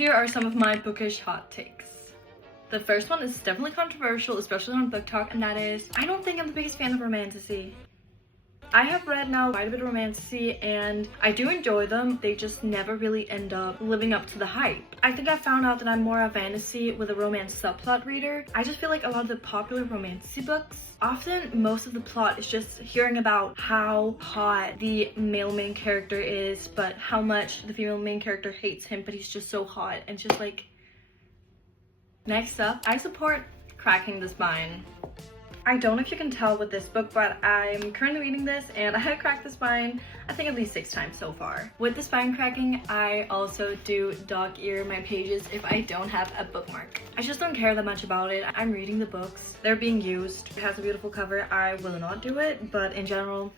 Here are some of my bookish hot takes. The first one is definitely controversial, especially on Book Talk, and that is, I don't think I'm the biggest fan of romantasy. I have read now quite a bit of romantasy and I do enjoy them, they just never really end up living up to the hype. I think I found out that I'm more a fantasy with a romance subplot reader. I just feel like a lot of the popular romantasy books, often most of the plot is just hearing about how hot the male main character is, but how much the female main character hates him, but he's just so hot, and just like... Next up, I support cracking the spine. I don't know if you can tell with this book, but I'm currently reading this and I have cracked the spine I think at least 6 times so far. With the spine cracking, I also do dog ear my pages if I don't have a bookmark. I just don't care that much about it. I'm reading the books. They're being used. It has a beautiful cover. I will not do it, but in general,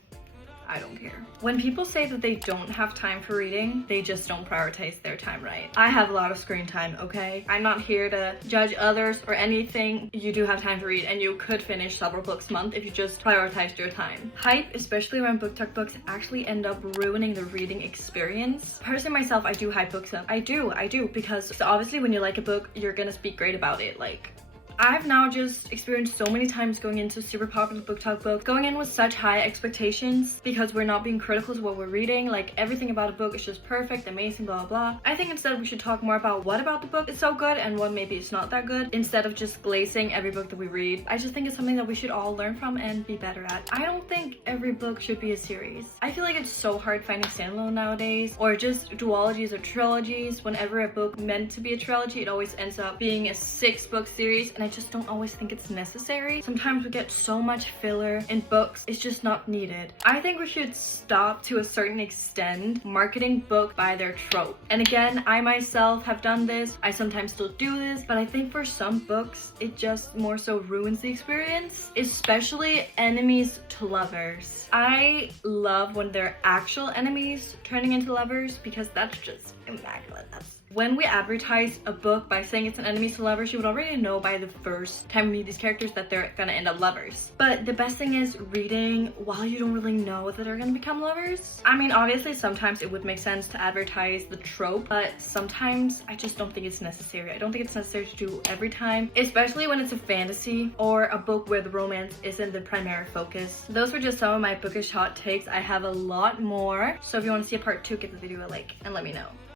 I don't care. When people say that they don't have time for reading, they just don't prioritize their time right. I have a lot of screen time, okay? I'm not here to judge others or anything. You do have time to read and you could finish several books a month if you just prioritized your time. Hype, especially around Book Talk books, actually end up ruining the reading experience. Personally myself, I do hype books up. I do, because obviously when you like a book, you're gonna speak great about it. Like, I've now just experienced so many times going into super popular Book Talk books, going in with such high expectations because we're not being critical to what we're reading. Like, everything about a book is just perfect, amazing, blah, blah. I think instead we should talk more about what about the book is so good and what maybe it's not that good, instead of just glazing every book that we read. I just think it's something that we should all learn from and be better at. I don't think every book should be a series. I feel like it's so hard finding standalone nowadays, or just duologies or trilogies. Whenever a book meant to be a trilogy, it always ends up being a 6-book series, and I just don't always think it's necessary. Sometimes we get so much filler in books, it's just not needed. I think we should stop, to a certain extent, marketing book by their trope. And again, I myself have done this, I sometimes still do this, but I think for some books, it just more so ruins the experience, especially enemies to lovers. I love when they're actual enemies turning into lovers, because that's just immaculate. When we advertise a book by saying it's an enemies to lovers, you would already know by the first time we meet these characters that they're gonna end up lovers. But the best thing is reading while you don't really know that they're gonna become lovers. I mean, obviously sometimes it would make sense to advertise the trope, but sometimes I just don't think it's necessary. I don't think it's necessary to do every time, especially when it's a fantasy or a book where the romance isn't the primary focus. Those were just some of my bookish hot takes. I have a lot more, so if you want to see a part 2, give the video a like and let me know.